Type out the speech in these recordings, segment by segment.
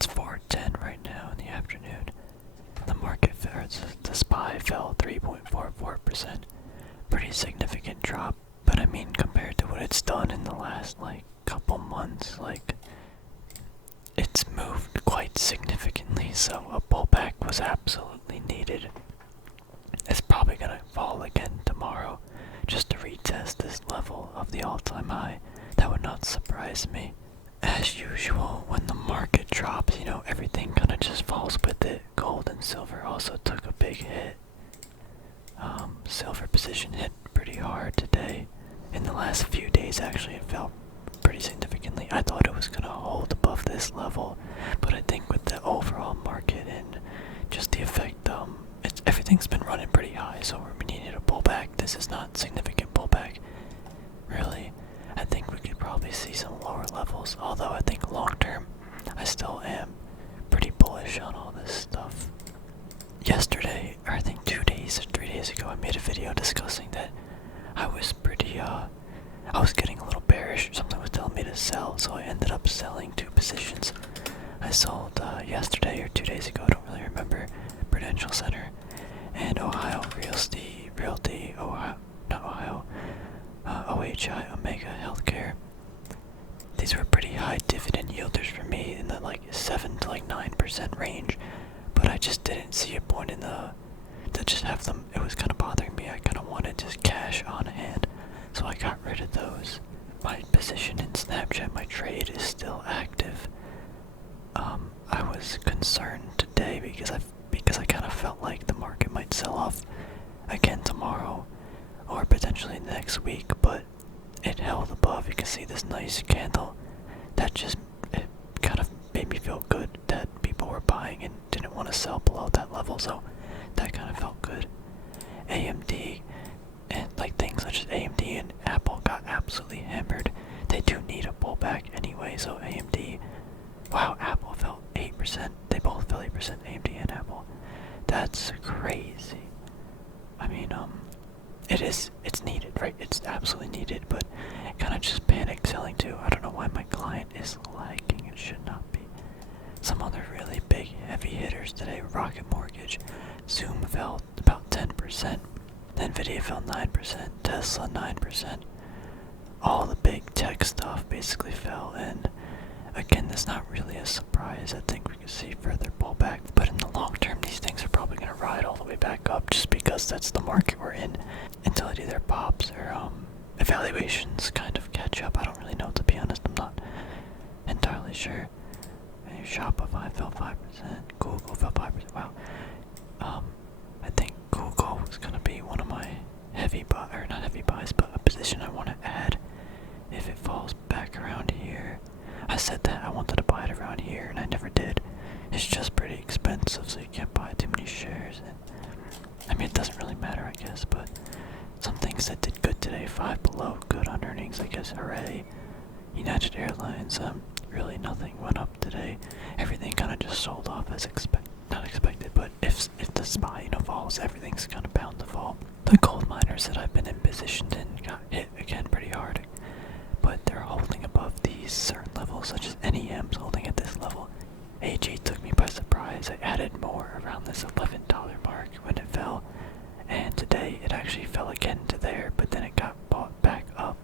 It's 4:10 right now in the afternoon. The market, or the SPY fell 3.44%. Pretty significant drop, but I mean compared to what it's done in the last like couple months, like it's moved quite significantly, so a pullback was absolutely needed. It's probably gonna fall again tomorrow just to retest this level of the all-time high. That would not surprise me. As usual, when the market drops, everything kind of just falls with it. Gold and silver also took a big hit. Silver position hit pretty hard today. In the last few days, actually, it fell pretty significantly. I thought it was going to hold above this level, but I think with the overall market and just the effect, everything's been running pretty high, so we needed a pullback. This is not significant pullback, really. I think we could probably see some lower levels, although I think long term, I still am pretty bullish on all this stuff. Yesterday, or I think 2 days or 3 days ago, I made a video discussing that I was I was getting a little bearish. Something was telling me to sell, so I ended up selling 2 positions. I sold yesterday or 2 days ago, I don't really remember, Prudential Center and Ohio Realty, OHI, Omega Healthcare. These were pretty high dividend yielders for me in the 7 to 9% range, but I just didn't see a point to just have them. It was kind of bothering me. I kind of wanted just cash on hand, so I got rid of those. My position in Snapchat, my trade is still active. I was concerned today because I kind of felt like the market might sell off again tomorrow or potentially next week, but it held above. You can see this nice candle. It kind of made me feel good that people were buying and didn't want to sell below that level, so that kind of felt good. AMD and things such as AMD and Apple got absolutely hammered. They do need a pullback anyway, so AMD, wow, Apple fell 8%. They both fell 8%, AMD and Apple. That's crazy. I mean, it's needed, right? It's absolutely needed, but it kind of just panic selling too. I don't know why my client is lagging. It should not be. Some other really big heavy hitters today: Rocket Mortgage, Zoom fell about 10%, Nvidia fell 9%, Tesla 9%. All the big tech stuff basically fell, and again, that's not really a surprise. I think we could see further pullback, but in the long term, these things are probably going to ride all the way back up just because that's the market we're in until it either pops or evaluations kind of catch up. I don't really know, to be honest. I'm not entirely sure. Shopify fell 5%, Google fell 5%. Wow. I think Google is going to be one of my not heavy buys, but a position I want to add if it falls back around here. I said that I wanted to buy it around here, and I never did. It's just pretty expensive, so you can't buy too many shares. And I mean, it doesn't really matter, I guess, but some things that did good today: Five Below, good on earnings, I guess. Hooray. United Airlines, really nothing went up today. Everything kind of just sold off as not expected, but if the SPY falls, everything's kind of bound to fall. The gold miners that I've been in positioned in got hit again pretty hard, but they're holding above these certain levels, such as NEM's holding at this level. AG took me by surprise. I added more around this $11 mark when it fell, and today it actually fell again to there, but then it got bought back up.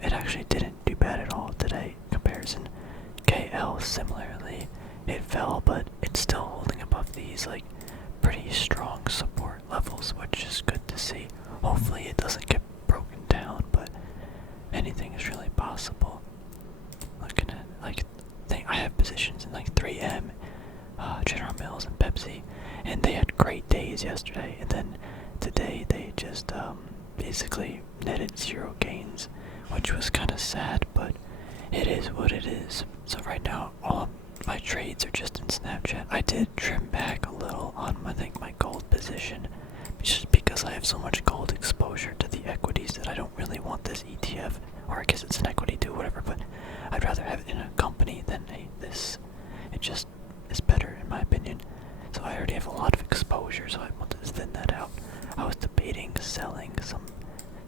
It actually didn't do bad at all today in comparison. KL similarly, it fell, but it's still holding above these pretty strong support levels, which is good to see. Hopefully it doesn't get broken down, but anything is really possible. Looking at I have positions in 3M, General Mills, and Pepsi, and they had great days yesterday, and then today they just basically netted 0 gains, which was kind of sad, but it is what it is. So right now, all of my trades are just in Snapchat. I did trim back a little on my gold position, just because I have so much gold exposure to the equities that I don't really want this ETF, or I guess it's an equity too, whatever, but I'd rather have it in a company than this. It just is better in my opinion. So I already have a lot of exposure, so I wanted to thin that out. I was debating selling some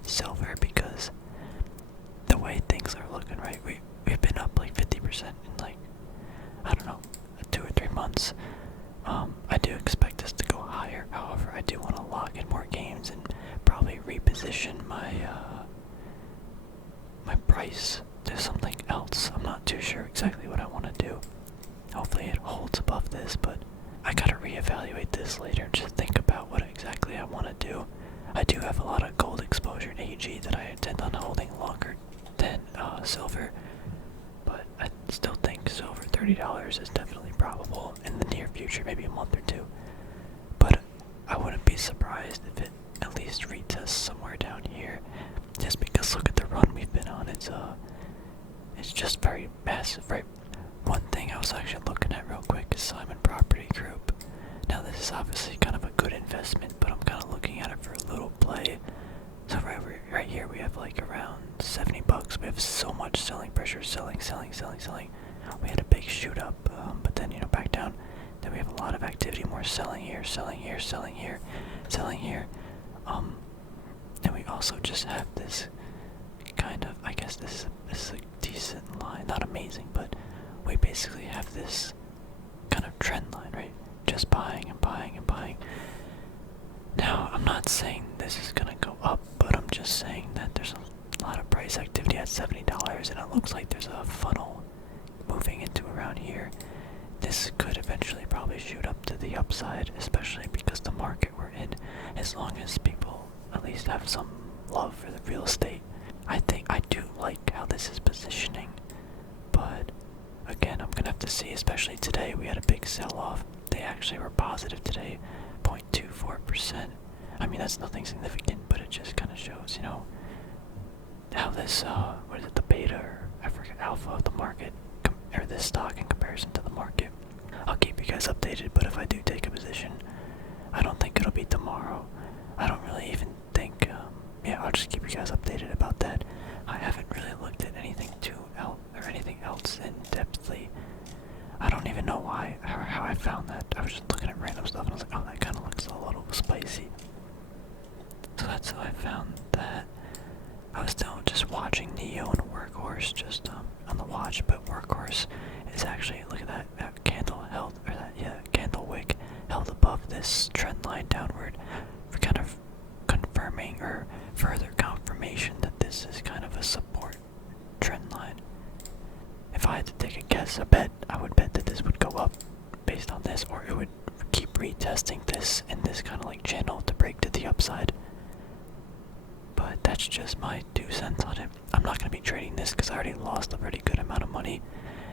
silver because the way things are looking, right, we've been up 50% in price to something else. I'm not too sure exactly what I want to do. Hopefully it holds above this, but I gotta reevaluate this later and just think about what exactly I want to do. I do have a lot of gold exposure in AG that I intend on holding longer than silver, but I still think silver $30 is definitely probable in the near future, maybe a month or two. But I wouldn't be surprised if it at least retests somewhere down here, just because look at the run we've been on. It's just very massive, right? One thing I was actually looking at real quick is Simon Property Group. Now this is obviously kind of a good investment, but I'm kind of looking at it for a little play. So right here we have like around 70 bucks. We have so much selling pressure, selling. We had a big shoot up, but then back down. Then we have a lot of activity, more selling here. And we also just have this kind of, I guess this is a decent line, not amazing, but we basically have this kind of trend line, right? Just buying and buying and buying. Now, I'm not saying this is gonna go up, but I'm just saying that there's a lot of price activity at $70, and it looks like there's a funnel moving into around here. This could eventually probably shoot up to the upside, especially because the market we're in, as long as people at least have some love for the real estate. I do like how this is positioning, but again, I'm gonna have to see, especially today. We had a big sell-off. They actually were positive today, 0.24%. I mean, that's nothing significant, but it just kind of shows, how this, what is it, the beta, or I forget, alpha of the market, or this stock in comparison to the market. I'll keep you guys updated, but if I do take a position, I don't think it'll be tomorrow. I don't really even think, yeah, I'll just keep you guys updated about that. I haven't really looked at anything anything else in depthly. I don't even know why or how I found that. I was just looking at random stuff and I was like, oh, that kind of looks a little spicy. So that's how I found that. I was still just watching Neo and Workhorse just on the watch, but Workhorse is actually, look at that candle held, or that candle wick held above this trend line downward, for kind of confirming or further confirmation that this is kind of a support trend line. If I had to take a guess, I would bet that this would go up based on this, or it would keep retesting this in this kind of like channel to break to the upside. But that's just my 2 cents on it. I'm not going to be trading this because I already lost a pretty good amount of money,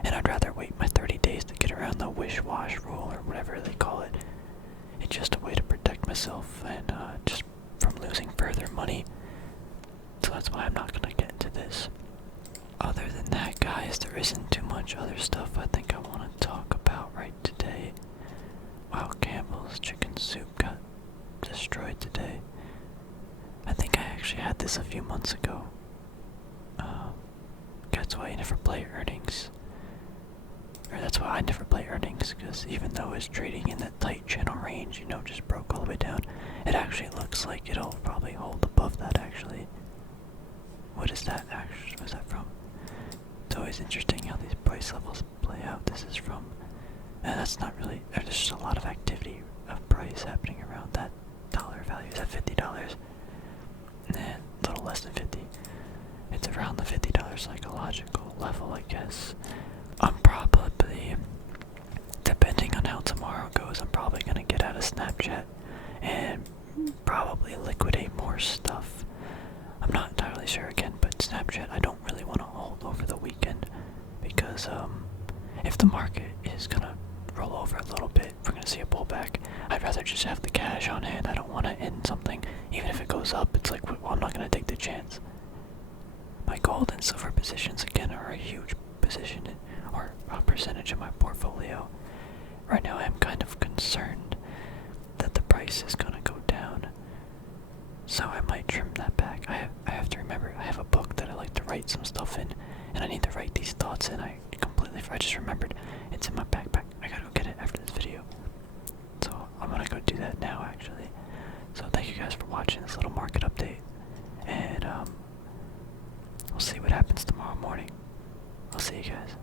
and I'd rather wait my 30 days to get around the wish-wash rule, or whatever they call it. It's just a way to protect myself and just from losing further money. So that's why I'm not going to get into this. Other than that, guys, there isn't too much other stuff I think I want to talk about right today. Wow, Campbell's chicken soup got destroyed today. I think I actually had this a few months ago. That's why I never play earnings. Or that's why I never play earnings, because even though it's trading in that tight channel range, just broke all the way down, it actually looks like it'll probably hold above that, actually. What is that actually? What's that from? It's always interesting how these price levels play out. This is from, that's not really, there's just a lot of activity of price happening around that dollar value. Is that $50? Nah, a little less than 50. It's around the $50 psychological level, I guess. I'm probably, depending on how tomorrow goes, I'm probably gonna get out of Snapchat and probably liquidate more stuff. I'm not entirely sure again, but Snapchat I don't really want to hold over the weekend because if the market is gonna roll over a little bit, we're gonna see a pullback. I'd rather just have the cash on hand. I don't want to end something, even if it goes up. It's like, well, I'm not gonna take the chance. My gold and silver positions again are a huge position or a percentage of my portfolio. Right now, I'm kind of concerned that the price is gonna go down, so I might trim that back. I have to remember, I have a book that I like to write some stuff in, and I need to write these thoughts in. I just remembered it's in my backpack. I gotta go get it after this video. So I'm gonna go do that now, actually. So thank you guys for watching this little market update, and we'll see what happens tomorrow morning. I'll see you guys.